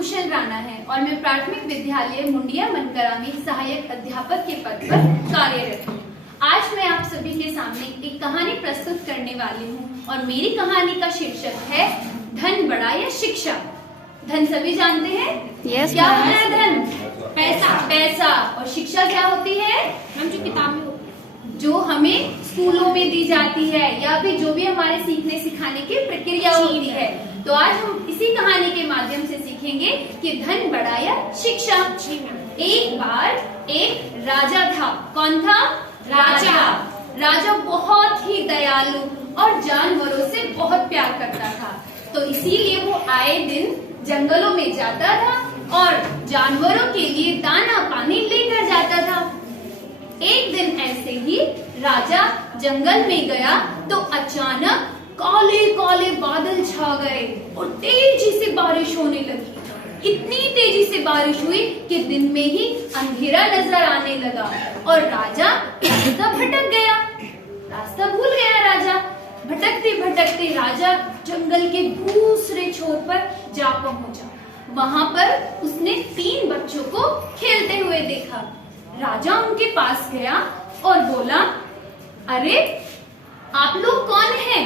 कुशल राणा है और मैं प्राथमिक विद्यालय मुंडिया मनकरा में सहायक अध्यापक के पद पर कार्यरत हूँ। आज मैं आप सभी के सामने एक कहानी प्रस्तुत करने वाली हूँ और मेरी कहानी का शीर्षक है धन बड़ा या शिक्षा। धन सभी जानते हैं? Yes, क्या ma'am. होता है धन? पैसा। और शिक्षा क्या होती है? हम जो किताब में जो हमें स्कूलों में दी जाती है या फिर जो भी हमारे सीखने सिखाने की प्रक्रिया होती है। तो आज हम इसी कहानी के माध्यम से सीखेंगे कि धन बड़ा या शिक्षा। एक बार एक राजा था। कौन था? राजा बहुत ही दयालु और जानवरों से बहुत प्यार करता था, तो इसीलिए वो आए दिन जंगलों में जाता था और जानवरों के लिए दाना पानी लेकर जाता था। एक दिन ऐसे ही राजा जंगल में गया तो अचानक काले काले बादल छा गए और तेजी से बारिश होने लगी। इतनी तेजी से बारिश हुई कि दिन में ही अंधेरा नजर आने लगा और राजा रास्ता भटक गया। रास्ता भूल गया राजा। भटकते भटकते राजा जंगल के दूसरे छोर पर जा पहुंचा। वहां पर उसने 3 बच्चों को खेलते हुए देखा। राजा उनके पास गया और बोला, अरे आप लोग कौन हैं?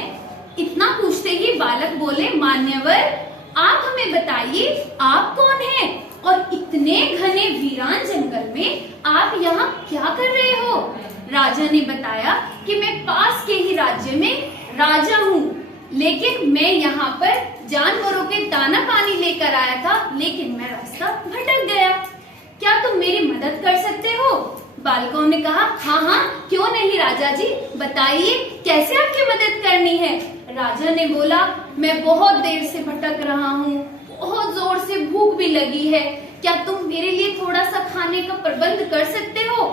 इतना पूछते ही बालक बोले, मान्यवर आप हमें बताइए आप कौन हैं और इतने घने वीरान जंगल में आप यहाँ क्या कर रहे हो? राजा ने बताया कि मैं पास के ही राज्य में राजा हूँ, लेकिन मैं यहाँ पर जानवरों के दाना पानी लेकर आया था, लेकिन मैं रास्ता भटक गया। क्या तुम मेरी मदद कर सकते हो? बालकों ने कहा, हाँ, क्यों नहीं राजा जी, बताइए कैसे आपकी मदद करनी है? राजा ने बोला, मैं बहुत देर से भटक रहा हूँ, बहुत जोर से भूख भी लगी है, क्या तुम मेरे लिए थोड़ा सा खाने का प्रबंध कर सकते हो?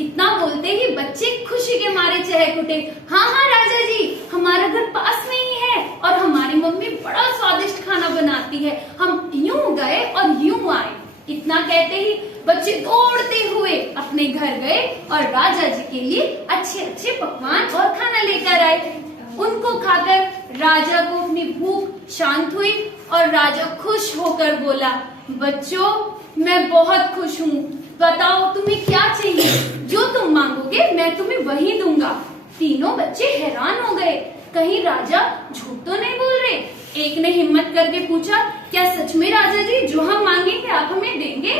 इतना बोलते ही बच्चे खुशी के मारे चहक उठे। हाँ राजा जी, हमारा घर पास में ही है और हमारी मम्मी बड़ा स्वादिष्ट खाना बनाती है, हम यूं गए और यूं आए। इतना कहते ही बच्चे दौड़ते हुए अपने घर गए और राजा जी के लिए अच्छे अच्छे पकवान और खाना लेकर आए। उनको खाकर राजा को अपनी भूख शांत हुई और राजा खुश होकर बोला, बच्चों मैं बहुत खुश हूँ, बताओ तुम्हें क्या चाहिए? जो तुम मांगोगे मैं तुम्हें वही दूंगा। तीनों बच्चे हैरान हो गए, कहीं राजा झूठ तो नहीं बोल रहे। एक ने हिम्मत करके पूछा, क्या सच में राजा जी जो हम मांगेंगे आप हमें देंगे?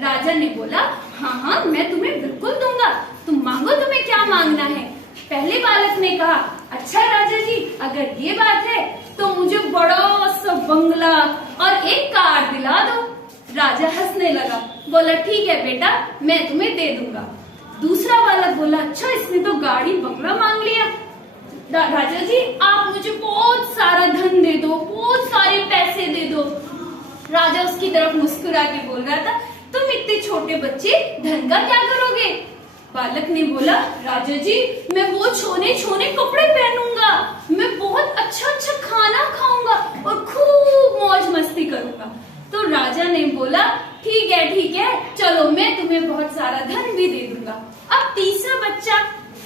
राजा ने बोला, हाँ मैं तुम्हें बिल्कुल दूंगा, तुम मांगो तुम्हें क्या मांगना है। पहले बालक ने कहा, अच्छा राजा जी अगर ये बात है तो मुझे बड़ा सा बंगला और एक कार दिला दो। राजा हंसने लगा, बोला ठीक है बेटा मैं तुम्हें दे दूंगा। दूसरा बालक बोला, अच्छा इसने तो गाड़ी बंगला मांग लिया, राजा जी आप मुझे बहुत सारा धन दे दो, बहुत सारे पैसे दे दो। राजा उसकी तरफ मुस्कुरा के बोल रहा था, तुम इतने छोटे बच्चे धन का क्या करोगे? बालक ने बोला, राजा जी मैं वो छोने छोने कपड़े पहनूंगा, मैं बहुत अच्छा अच्छा खाना खाऊंगा और खूब मौज मस्ती करूंगा। तो राजा ने बोला, ठीक है चलो मैं तुम्हें बहुत सारा धन भी दे दूंगा। अब तीसरा बच्चा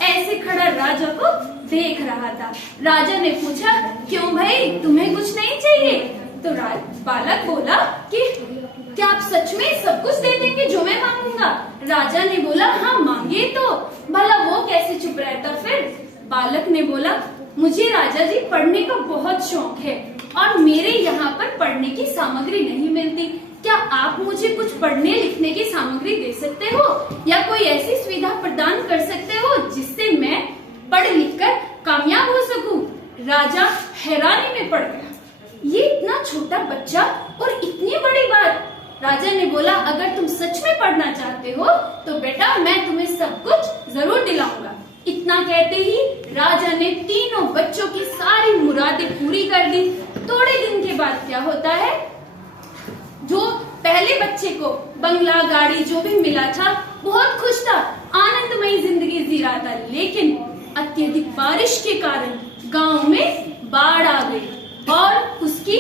ऐसे खड़ा राजा को देख रहा था। राजा ने पूछा, क्यों भाई तुम्हें कुछ नहीं चाहिए? तो बालक बोला कि क्या आप सच में सब कुछ दे देंगे जो मैं मांगूंगा? राजा ने बोला, हाँ मांगे तो। भला वो कैसे चुप रहता फिर? बालक ने बोला, मुझे राजा जी पढ़ने का बहुत शौक है और मेरे यहाँ पर पढ़ने की सामग्री नहीं मिलती, क्या आप मुझे कुछ पढ़ने लिखने की सामग्री दे सकते हो या कोई ऐसी सुविधा प्रदान कर सकते हो जिससे मैं पढ़ लिख कर कामयाब हो सकूं? राजा हैरानी में पड़ गया, ये इतना छोटा बच्चा और इतनी बड़ी बात। राजा ने बोला, अगर तुम सच में पढ़ना चाहते हो तो बेटा मैं तुम्हें सब कुछ जरूर दिलाऊंगा। इतना कहते ही राजा ने तीनों बच्चों की सारी मुरादें पूरी कर दी। थोड़े दिन के बाद क्या होता है, जो पहले बच्चे को बंगला गाड़ी जो भी मिला था बहुत खुश था, आनंदमयी जिंदगी जी रहा था, लेकिन अत्यधिक बारिश के कारण गांव में बाढ़ आ गई और उसके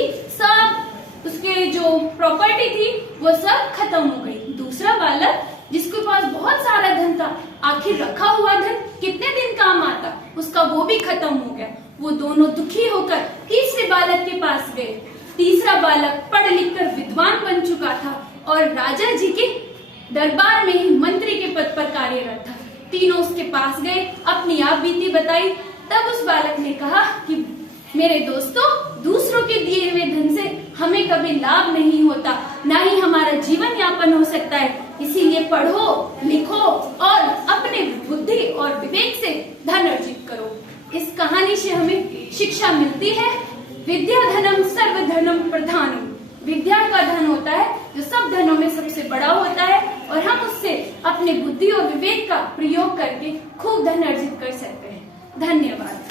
जो प्रॉपर्टी थी वो सब खत्म हो गई। दूसरा बालक जिसके पास बहुत सारा धन था, आखिर रखा हुआ धन कितने दिन काम आता, उसका वो भी खत्म हो गया। वो दोनों दुखी होकर तीसरे बालक के पास गए। तीसरा बालक पढ़ लिख कर विद्वान बन चुका और राजा जी के दरबार में ही मंत्री के पद पर कार्यरत था। तीनों उसके पास गए, अपनी आप बीती बताई। तब उस बालक ने कहा कि मेरे दोस्तों, दूसरों के दिए हुए धन से हमें कभी लाभ नहीं होता, ना ही हमारा जीवन यापन हो सकता है। इसीलिए पढ़ो, लिखो और अपने बुद्धि और विवेक से धन अर्जित करो। इस कहानी से हमें शिक्षा मिलती है, विद्या धनम सर्व धनम प्रधानम। विद्या का धन होता है जो सब धनों में सबसे बड़ा होता है, और हम उससे अपने बुद्धि और विवेक का प्रयोग करके खूब धन अर्जित कर सकते हैं। धन्यवाद।